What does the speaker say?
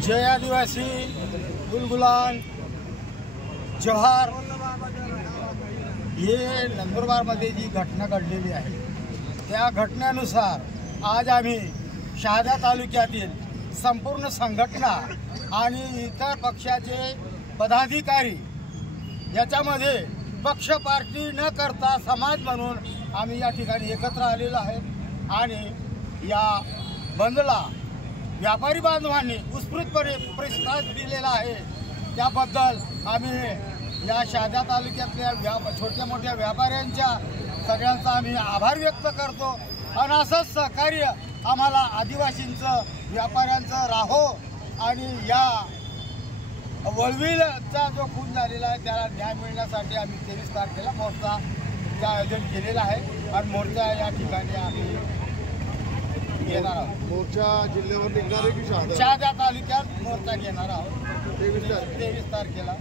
जय आदिवासी, गुलगुलान, जोहार, हे नंदुरबारमध्ये जी घटना घडलेली आहे त्या घटनेनुसार आज आम्ही शहादा तालुक्यातील संपूर्ण संघटना आणि इतर पक्षाचे पदाधिकारी याच्यामध्ये पक्ष पार्टी न करता समाज म्हणून आम्ही या ठिकाणी एकत्र आलेलो आहे आणि या बंदला व्यापारी बांधवांनी उत्स्फूर्तपणे प्रतिसाद दिलेला आहे। त्याबद्दल आम्ही या शहादा तालुक्यातल्या छोट्या मोठ्या व्यापाऱ्यांच्या सगळ्यांचा आम्ही आभार व्यक्त करतो आणि असंच सहकार्य आम्हाला आदिवासींचं व्यापाऱ्यांचं राहो आणि या वळवीचा जो खून झालेला आहे त्याला न्याय मिळण्यासाठी आम्ही 23 तारखेला मोर्चाचं आयोजन केलेलं आहे आणि मोर्चा या ठिकाणी आम्ही घेणार आहोत। मोर्चा जिल्ह्यावर निघणार आहे की शहादा तालुक्यात मोर्चा घेणार आहोत 23 तारखेला।